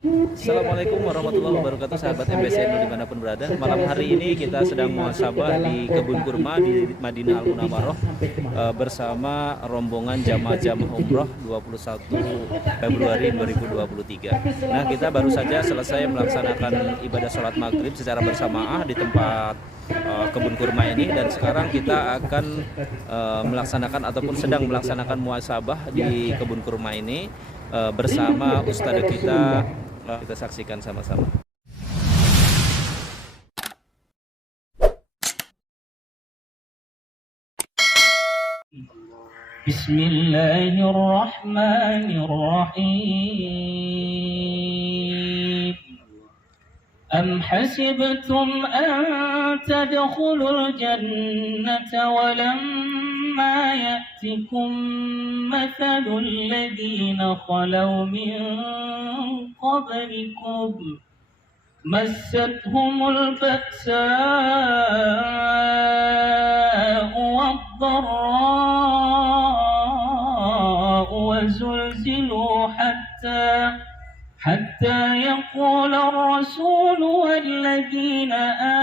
Assalamualaikum warahmatullahi wabarakatuh, sahabat MBCNU dimanapun berada. Malam hari ini kita sedang muhasabah di kebun kurma di Madinah Al Munawwaroh bersama rombongan jamaah umroh 21 Februari 2023. Nah, kita baru saja selesai melaksanakan ibadah sholat maghrib secara bersamaan di tempat kebun kurma ini, dan sekarang kita akan melaksanakan ataupun sedang melaksanakan muhasabah di kebun kurma ini bersama ustadz kita. Kita saksikan sama-sama. Bismillahirrahmanirrahim. Am hasibtum an tadkhulul jannata wa lamma ya'tikum mathalul ladzina khalaw min qablikum massatuhumul ba'sa'u wad-dharra'u wa zulzilu حتى يقول الرسول والذين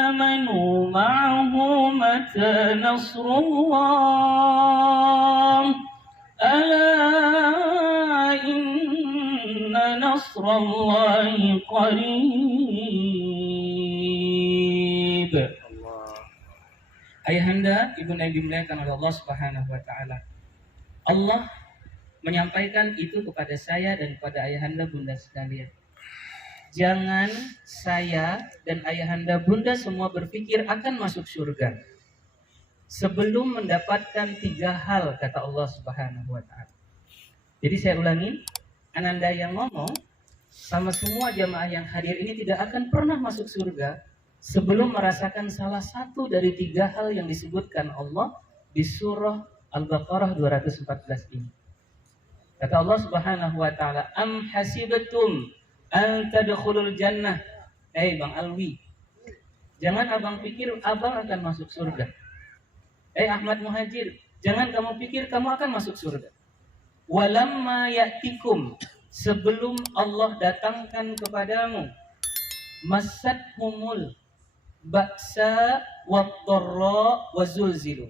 آمنوا معه متى نصر الله ألا إن نصر الله قريب. Ayahanda, ibunda yang dimuliakan oleh Allah Subhanahu wa taala. Allah menyampaikan itu kepada saya dan kepada ayahanda bunda sekalian. Jangan saya dan ayahanda bunda semua berpikir akan masuk surga sebelum mendapatkan 3 hal, kata Allah Subhanahu wa taala. Jadi saya ulangi, ananda yang ngomong sama semua jamaah yang hadir ini tidak akan pernah masuk surga sebelum merasakan salah satu dari 3 hal yang disebutkan Allah di surah Al-Baqarah 214 ini. Kata Allah Subhanahu wa taala, am hasibatum an tadkhulul jannah. Bang Alwi, jangan abang pikir abang akan masuk surga. Ahmad Muhajir, jangan kamu pikir kamu akan masuk surga. Walamma ya'tikum, sebelum Allah datangkan kepadamu, massathumul ba'sa wad-dharra wa zulzilu.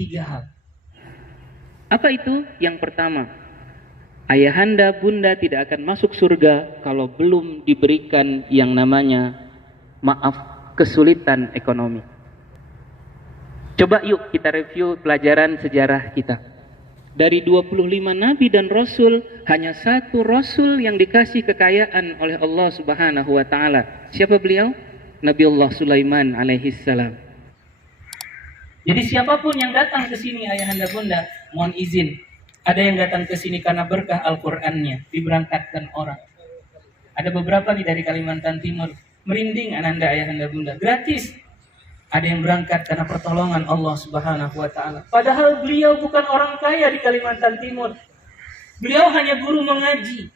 3 hal. Apa itu? Yang pertama, ayahanda bunda tidak akan masuk surga kalau belum diberikan yang namanya kesulitan ekonomi. Coba yuk kita review pelajaran sejarah kita. Dari 25 nabi dan rasul, hanya 1 rasul yang dikasih kekayaan oleh Allah Subhanahu wa taala. Siapa beliau? Nabiullah Sulaiman alaihissalam. Jadi siapapun yang datang ke sini ayahanda bunda, mohon izin, ada yang datang ke sini karena berkah Al-Qur'annya, diberangkatkan orang. Ada beberapa nih dari Kalimantan Timur, merinding ananda ayahanda bunda, gratis. Ada yang berangkat karena pertolongan Allah Subhanahu wa taala. Padahal beliau bukan orang kaya di Kalimantan Timur. Beliau hanya guru mengaji.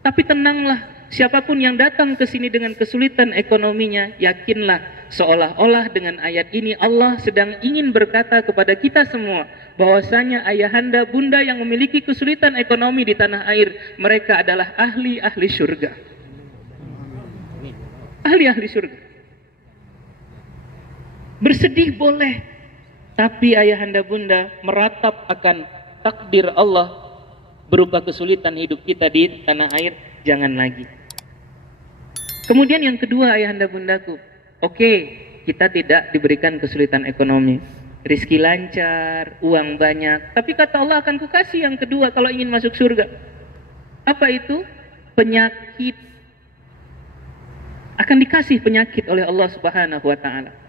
Tapi tenanglah, siapapun yang datang ke sini dengan kesulitan ekonominya, yakinlah seolah-olah dengan ayat ini Allah sedang ingin berkata kepada kita semua bahwasanya ayahanda bunda yang memiliki kesulitan ekonomi di tanah air, mereka adalah ahli-ahli surga. Ahli-ahli surga. Bersedih boleh, tapi ayahanda bunda meratap akan takdir Allah berupa kesulitan hidup kita di tanah air, jangan lagi. Kemudian yang kedua ayahanda bundaku, oke, kita tidak diberikan kesulitan ekonomi, rizki lancar, uang banyak, tapi kata Allah akan kukasih yang kedua kalau ingin masuk surga. Apa itu? Penyakit. Akan dikasih penyakit oleh Allah Subhanahu wa taala.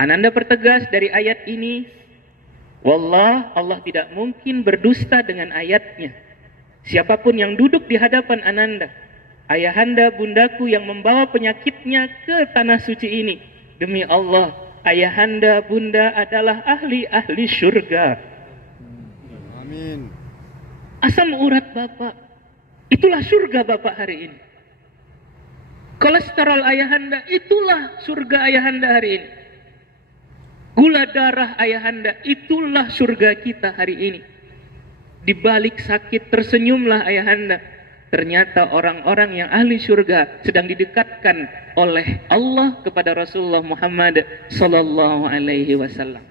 Ananda pertegas dari ayat ini, wallah, Allah tidak mungkin berdusta dengan ayatnya. Siapapun yang duduk di hadapan ananda, ayahanda bundaku yang membawa penyakitnya ke tanah suci ini, demi Allah, ayahanda bunda adalah ahli-ahli surga. Amin. Asam urat bapak, itulah surga bapak hari ini. Kolesterol ayahanda, itulah surga ayahanda hari ini. Gula darah ayahanda, itulah surga kita hari ini. Di balik sakit tersenyumlah ayahanda. ternyata orang-orang yang ahli surga sedang didekatkan oleh Allah kepada Rasulullah Muhammad sallallahu alaihi wasallam.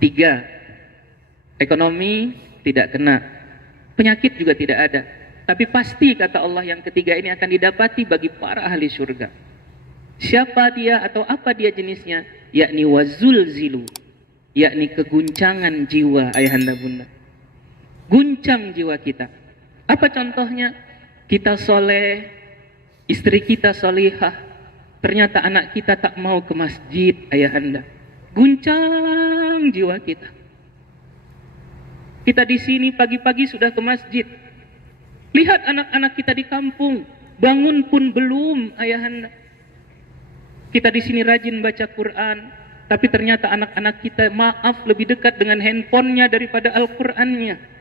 3. Ekonomi tidak kena, penyakit juga tidak ada. Tapi pasti kata Allah yang ketiga ini akan didapati bagi para ahli surga. Siapa dia atau apa dia jenisnya? Yakni wazulzilu, yakni keguncangan jiwa ayahanda bunda. Guncang jiwa kita. Apa contohnya? Kita soleh, istri kita solihah, ternyata anak kita tak mau ke masjid ayahanda. Guncang jiwa kita. Kita di sini pagi-pagi sudah ke masjid. Lihat anak-anak kita di kampung, bangun pun belum ayahanda. Kita di sini rajin baca Quran, tapi ternyata anak-anak kita maaf lebih dekat dengan handphonenya daripada Al-Qurannya.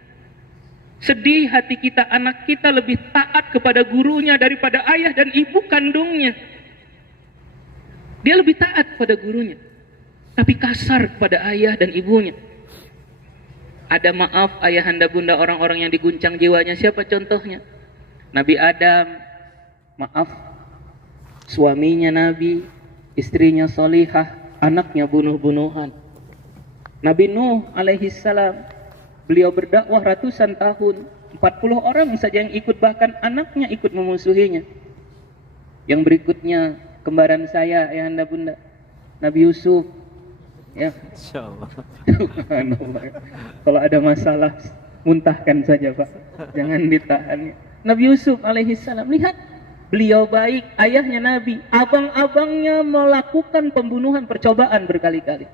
Sedih hati kita, anak kita lebih taat kepada gurunya daripada ayah dan ibu kandungnya. Dia lebih taat kepada gurunya, tapi kasar kepada ayah dan ibunya. Ada maaf ayahanda bunda orang-orang yang diguncang jiwanya. Siapa contohnya? Nabi Adam, maaf, suaminya Nabi, istrinya solihah, anaknya bunuh-bunuhan. Nabi Nuh alaihi salam, beliau berdakwah ratusan tahun, 40 orang saja yang ikut, bahkan anaknya ikut memusuhinya. Yang berikutnya kembaran saya ayahanda bunda, Nabi Yusuf. Ya, insyaallah. Kalau ada masalah muntahkan saja Pak, jangan ditahan. Nabi Yusuf alaihi salam, lihat beliau baik, ayahnya Nabi, abang-abangnya melakukan pembunuhan, percobaan berkali-kali.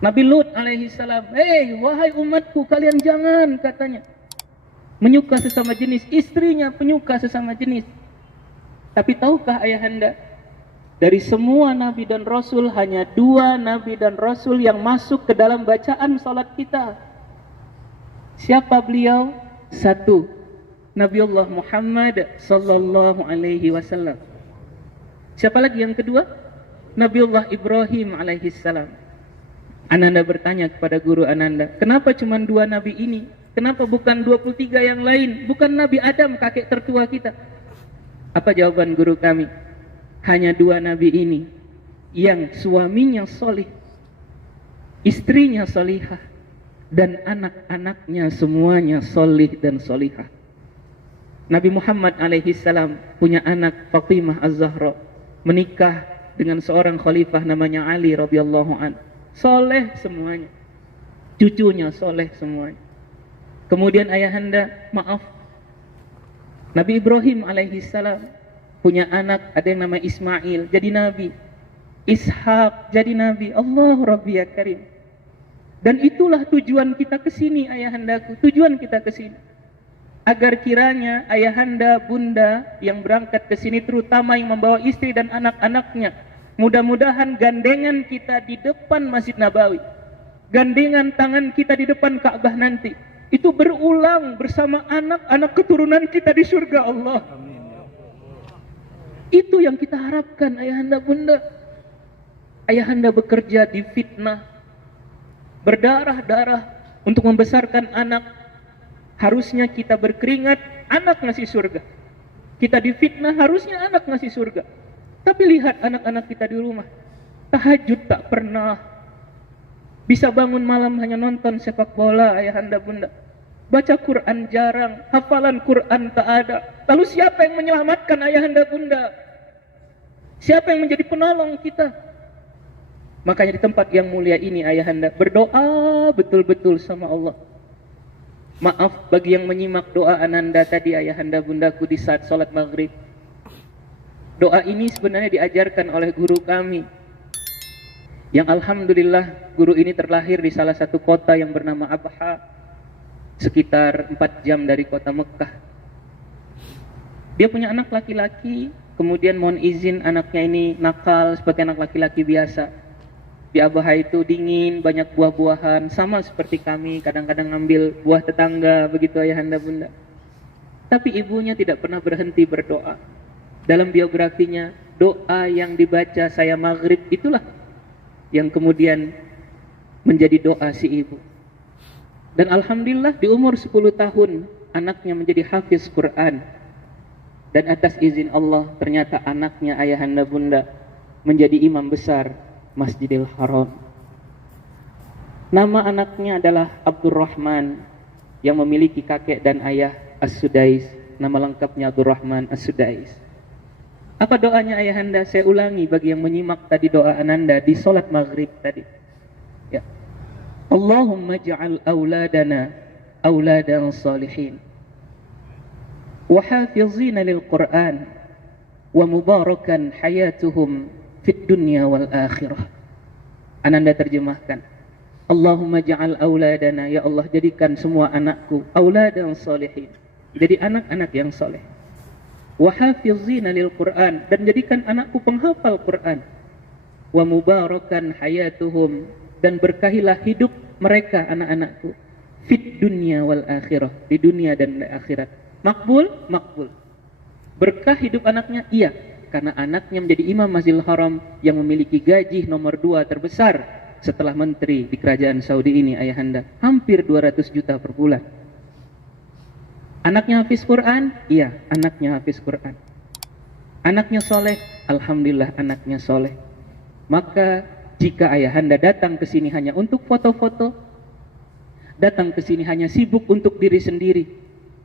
Nabi Lut alaihi salam, wahai umatku, kalian jangan, katanya, menyuka sesama jenis, istrinya penyuka sesama jenis. Tapi tahukah ayahanda, dari semua nabi dan rasul hanya 2 nabi dan rasul yang masuk ke dalam bacaan salat kita. Siapa beliau? 1, Nabiullah Muhammad sallallahu alaihi wasallam. Siapa lagi yang kedua? Nabiullah Ibrahim alaihi salam. Ananda bertanya kepada guru Ananda, kenapa cuma 2 nabi ini? Kenapa bukan 23 yang lain? Bukan Nabi Adam, kakek tertua kita? Apa jawaban guru kami? Hanya 2 nabi ini yang suaminya solih, istrinya solihah, dan anak-anaknya semuanya solih dan solihah. Nabi Muhammad alaihi salam punya anak Fatimah Az-Zahra, menikah dengan seorang khalifah namanya Ali radhiyallahu anhu. Soleh semuanya, cucunya soleh semuanya. Kemudian ayahanda, maaf, Nabi Ibrahim alaihi salam punya anak, ada yang nama Ismail, jadi nabi. Ishak jadi nabi. Allah Rabbi ya Karim. Dan itulah tujuan kita ke sini ayahandaku, tujuan kita ke sini. Agar kiranya ayahanda, bunda yang berangkat ke sini, terutama yang membawa istri dan anak-anaknya, mudah-mudahan gandengan kita di depan Masjid Nabawi, gandengan tangan kita di depan Ka'bah nanti, itu berulang bersama anak-anak keturunan kita di surga Allah. Itu yang kita harapkan ayahanda bunda. Ayahanda bekerja di fitnah, berdarah-darah untuk membesarkan anak. Harusnya kita berkeringat, anak ngasih surga. Kita difitnah, harusnya anak ngasih surga. Tapi lihat anak-anak kita di rumah, tahajud tak pernah, bisa bangun malam hanya nonton sepak bola ayahanda bunda, baca Quran jarang, hafalan Quran tak ada. Lalu siapa yang menyelamatkan ayahanda bunda? Siapa yang menjadi penolong kita? Makanya di tempat yang mulia ini ayahanda berdoa betul-betul sama Allah. Maaf bagi yang menyimak doa Ananda tadi ayahanda bundaku di saat sholat maghrib. Doa ini sebenarnya diajarkan oleh guru kami, yang alhamdulillah guru ini terlahir di salah satu kota yang bernama Abha, sekitar 4 jam dari kota Mekah. Dia punya anak laki-laki, kemudian mohon izin anaknya ini nakal seperti anak laki-laki biasa. Di Abha itu dingin, banyak buah-buahan, sama seperti kami, kadang-kadang ngambil buah tetangga, begitu ayahanda bunda. Tapi ibunya tidak pernah berhenti berdoa. Dalam biografinya, doa yang dibaca saya maghrib itulah yang kemudian menjadi doa si ibu. Dan alhamdulillah di umur 10 tahun, anaknya menjadi hafiz Quran. Dan atas izin Allah ternyata anaknya ayahanda bunda menjadi imam besar Masjidil Haram. Nama anaknya adalah Abdurrahman yang memiliki kakek dan ayah As-Sudais. Nama lengkapnya Abdurrahman As-Sudais. Apa doanya ayahanda? Saya ulangi bagi yang menyimak tadi doa ananda di solat maghrib tadi. Ya. Allahumma ja'al auladana auladan salihin wa hafizina lil Qur'an wa mubarakan hayatuhum fid dunya wal akhirah. Ananda terjemahkan. Allahumma ja'al auladana, ya Allah jadikan semua anakku auladan salihin, jadi anak-anak yang soleh. Wa hafizina lil Qur'an, dan jadikan anakku penghafal Quran. Wa mubarakan hayatuhum, dan berkahilah hidup mereka anak-anakku fit dunya wal akhirah, di dunia dan di akhirat. Makbul? Makbul. Berkah hidup anaknya? Iya, karena anaknya menjadi imam Masjidil Haram yang memiliki gaji nomor 2 terbesar setelah menteri di kerajaan Saudi ini ayahanda, hampir 200 juta per bulan. Anaknya hafiz Quran? Iya, anaknya hafiz Quran. Anaknya soleh? Alhamdulillah anaknya soleh. Maka jika ayahanda datang ke sini hanya untuk foto-foto, datang ke sini hanya sibuk untuk diri sendiri,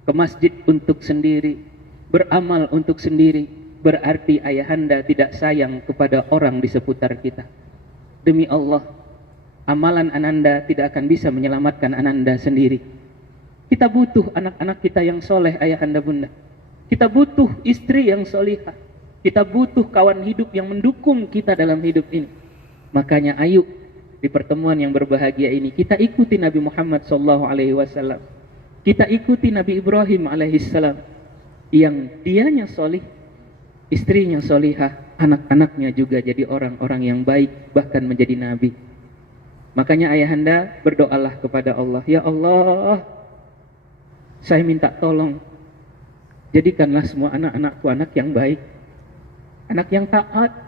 ke masjid untuk sendiri, beramal untuk sendiri, berarti ayahanda tidak sayang kepada orang di seputar kita. Demi Allah, amalan ananda tidak akan bisa menyelamatkan ananda sendiri. Kita butuh anak-anak kita yang soleh ayahanda bunda. Kita butuh istri yang solihah. Kita butuh kawan hidup yang mendukung kita dalam hidup ini. Makanya ayo di pertemuan yang berbahagia ini kita ikuti Nabi Muhammad SAW. Kita ikuti Nabi Ibrahim alaihissalam yang dianya solih, istrinya solihah, anak-anaknya juga jadi orang-orang yang baik, bahkan menjadi nabi. Makanya ayahanda berdoalah kepada Allah, ya Allah, saya minta tolong jadikanlah semua anak-anakku anak yang baik, anak yang taat.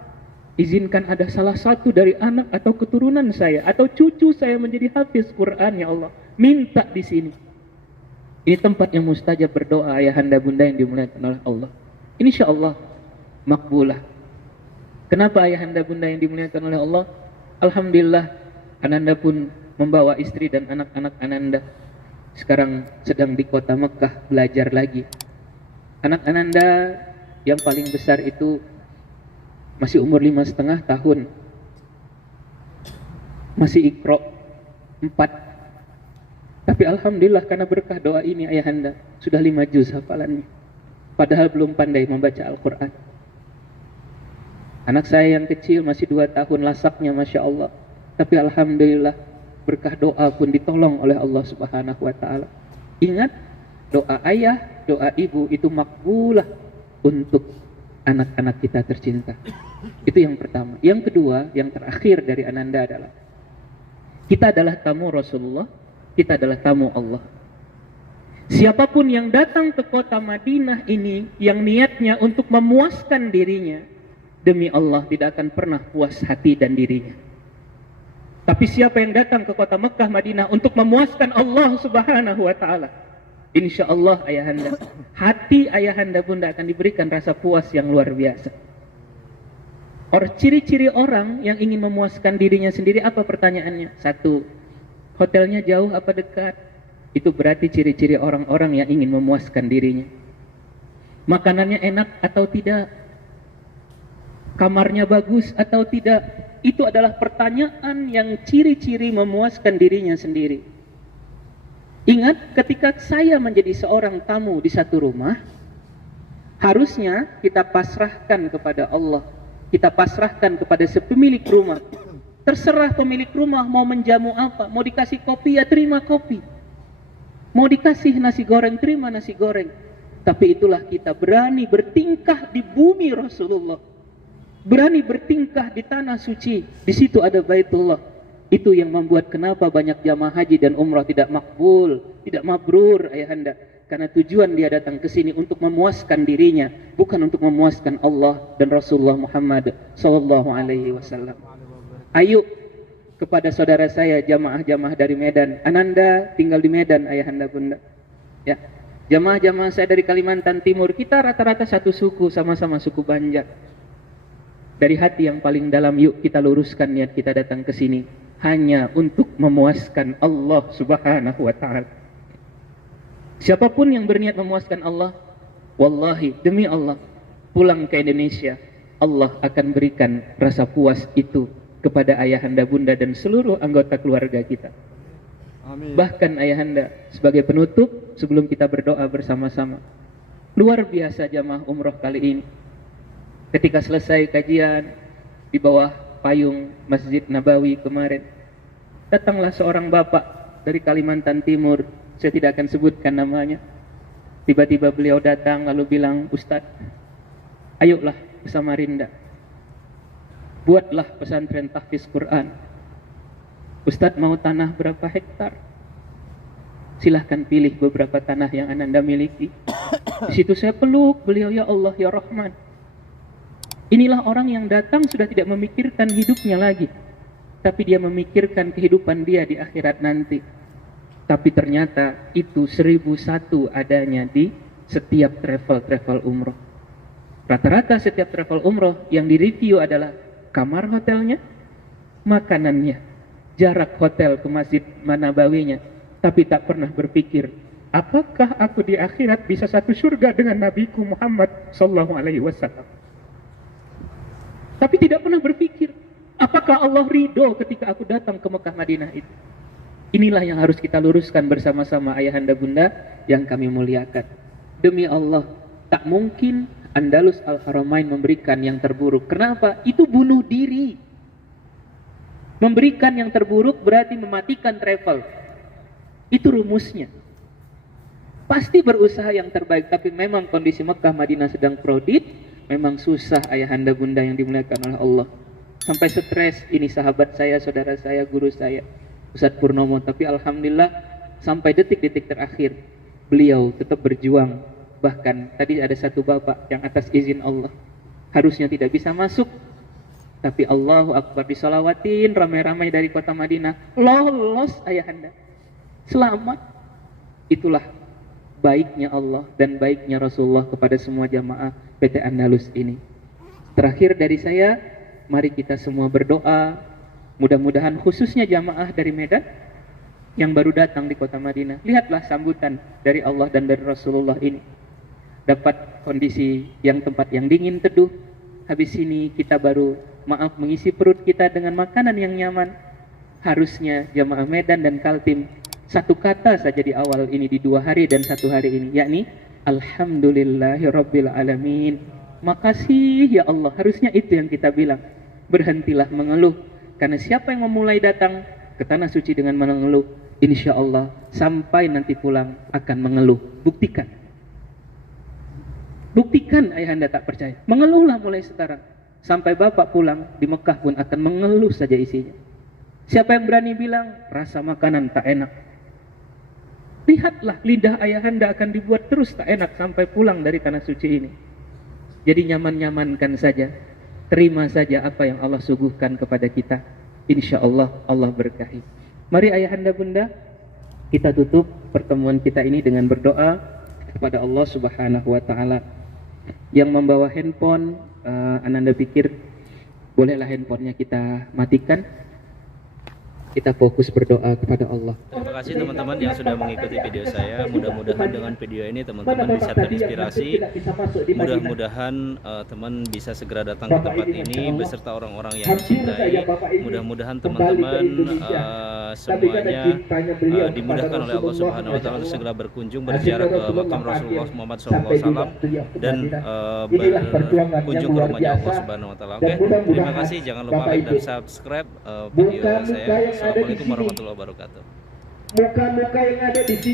Izinkan ada salah satu dari anak atau keturunan saya atau cucu saya menjadi hafiz Quran, ya Allah. Minta di sini. Ini tempat yang mustajab berdoa ayahanda bunda yang dimuliakan oleh Allah. Insya Allah makbulah. Kenapa ayahanda bunda yang dimuliakan oleh Allah? Alhamdulillah ananda pun membawa istri dan anak-anak ananda sekarang sedang di kota Mekah belajar lagi. Anak ananda yang paling besar itu masih umur 5,5 tahun, masih Iqra 4. Tapi alhamdulillah karena berkah doa ini ayahanda sudah 5 juz hafalannya, padahal belum pandai membaca Al-Quran. Anak saya yang kecil masih 2 tahun, lasaknya Masya Allah. Tapi alhamdulillah berkah doa pun ditolong oleh Allah Subhanahu wa ta'ala. Ingat, doa ayah, doa ibu itu makbulah untuk anak-anak kita tercinta. Itu yang pertama. Yang kedua, yang terakhir dari ananda adalah kita adalah tamu Rasulullah, kita adalah tamu Allah. Siapapun yang datang ke kota Madinah ini yang niatnya untuk memuaskan dirinya, demi Allah tidak akan pernah puas hati dan dirinya. Tapi siapa yang datang ke kota Mekah Madinah untuk memuaskan Allah Subhanahu wa ta'ala, insya Allah ayahanda, hati ayahanda bunda akan diberikan rasa puas yang luar biasa. Ciri-ciri orang yang ingin memuaskan dirinya sendiri apa pertanyaannya? 1, hotelnya jauh apa dekat? Itu berarti ciri-ciri orang-orang yang ingin memuaskan dirinya. Makanannya enak atau tidak? Kamarnya bagus atau tidak? Itu adalah pertanyaan yang ciri-ciri memuaskan dirinya sendiri. Ingat, ketika saya menjadi seorang tamu di satu rumah, harusnya kita pasrahkan kepada Allah. Kita pasrahkan kepada pemilik rumah. Terserah pemilik rumah mau menjamu apa. Mau dikasih kopi, ya terima kopi. Mau dikasih nasi goreng, terima nasi goreng. Tapi itulah kita berani bertingkah di bumi Rasulullah. Berani bertingkah di tanah suci. Di situ ada Baitullah. Itu yang membuat kenapa banyak jamaah haji dan umrah tidak makbul, tidak mabrur ayahanda. Karena tujuan dia datang ke sini untuk memuaskan dirinya, bukan untuk memuaskan Allah dan Rasulullah Muhammad sallallahu alaihi wasallam. Ayo kepada saudara saya jamaah-jamaah dari Medan. Ananda tinggal di Medan ayahanda bunda. Ya. Jamaah-jamaah saya dari Kalimantan Timur, kita rata-rata satu suku, sama-sama suku Banjar. Dari hati yang paling dalam, yuk kita luruskan niat kita datang ke sini hanya untuk memuaskan Allah Subhanahu wa taala. Siapapun yang berniat memuaskan Allah, wallahi demi Allah, pulang ke Indonesia, Allah akan berikan rasa puas itu kepada ayahanda, bunda dan seluruh anggota keluarga kita. Amin. Bahkan ayahanda, sebagai penutup sebelum kita berdoa bersama-sama, luar biasa jamaah umroh kali ini. Ketika selesai kajian di bawah payung Masjid Nabawi kemarin, datanglah seorang bapak dari Kalimantan Timur, saya tidak akan sebutkan namanya. Tiba-tiba beliau datang lalu bilang, Ustadz, ayolah ke Samarinda, buatlah pesantren tahfiz Quran. Ustadz mau tanah berapa hektar? Silahkan pilih beberapa tanah yang Anda miliki. Di situ saya peluk beliau, ya Allah, ya Rahman. Inilah orang yang datang sudah tidak memikirkan hidupnya lagi, tapi dia memikirkan kehidupan dia di akhirat nanti. Tapi ternyata itu 1001 adanya di setiap travel umroh. Rata-rata setiap travel umroh yang direview adalah kamar hotelnya, makanannya, jarak hotel ke Masjid Nabawinya, tapi tak pernah berpikir, apakah aku di akhirat bisa satu surga dengan Nabiku Muhammad sallallahu alaihi wasallam. Tapi tidak pernah berpikir, apakah Allah ridho ketika aku datang ke Mekah Madinah itu. Inilah yang harus kita luruskan bersama-sama ayahanda bunda yang kami muliakan. Demi Allah, tak mungkin Andalus Al-Haramain memberikan yang terburuk. Kenapa? Itu bunuh diri. Memberikan yang terburuk berarti mematikan travel. Itu rumusnya. Pasti berusaha yang terbaik, tapi memang kondisi Mekah Madinah sedang crowded. Memang susah ayahanda bunda yang dimuliakan oleh Allah. Sampai stres, ini sahabat saya, saudara saya, guru saya, Ustadz Purnomo. Tapi alhamdulillah sampai detik-detik terakhir beliau tetap berjuang. Bahkan tadi ada satu bapak yang atas izin Allah harusnya tidak bisa masuk, tapi Allahu Akbar disolawatin ramai-ramai dari kota Madinah, lolos ayahanda, selamat. Itulah baiknya Allah dan baiknya Rasulullah kepada semua jamaah PT Andalus ini. Terakhir dari saya, mari kita semua berdoa, mudah-mudahan khususnya jamaah dari Medan yang baru datang di kota Madinah, lihatlah sambutan dari Allah dan dari Rasulullah ini. Dapat kondisi yang tempat yang dingin teduh, habis ini kita baru mengisi perut kita dengan makanan yang nyaman. Harusnya jamaah Medan dan Kaltim satu kata saja di awal ini, di 2 hari dan 1 hari ini, yakni Alhamdulillahirabbil alamin. Makasih ya Allah. Harusnya itu yang kita bilang. Berhentilah mengeluh, karena siapa yang memulai datang ke tanah suci dengan mengeluh, insya Allah sampai nanti pulang akan mengeluh. Buktikan ayahanda tak percaya, mengeluhlah mulai sekarang. Sampai bapak pulang di Mekah pun akan mengeluh saja isinya. Siapa yang berani bilang rasa makanan tak enak, lihatlah lidah ayahanda akan dibuat terus tak enak sampai pulang dari tanah suci ini. Jadi nyaman-nyamankan saja, terima saja apa yang Allah suguhkan kepada kita. Insya Allah Allah berkahi. Mari ayahanda bunda, kita tutup pertemuan kita ini dengan berdoa kepada Allah Subhanahu wa taala. Yang membawa handphone, ananda pikir bolehlah handphonenya kita matikan. Kita fokus berdoa kepada Allah. Terima kasih teman-teman yang sudah mengikuti video saya. Mudah-mudahan dengan video ini teman-teman bisa terinspirasi. Mudah-mudahan teman bisa segera datang ke tempat ini beserta orang-orang yang dicintai. Mudah-mudahan teman-teman semuanya dimudahkan oleh Allah Subhanahu wa taala untuk segera berkunjung berziarah ke makam Rasulullah Muhammad SAW dan berkunjung ke rumahnya Allah Subhanahu wa taala. Oke, terima kasih. Jangan lupa like dan subscribe video saya. Assalamualaikum warahmatullahi wabarakatuh. Muka-muka yang ada di sini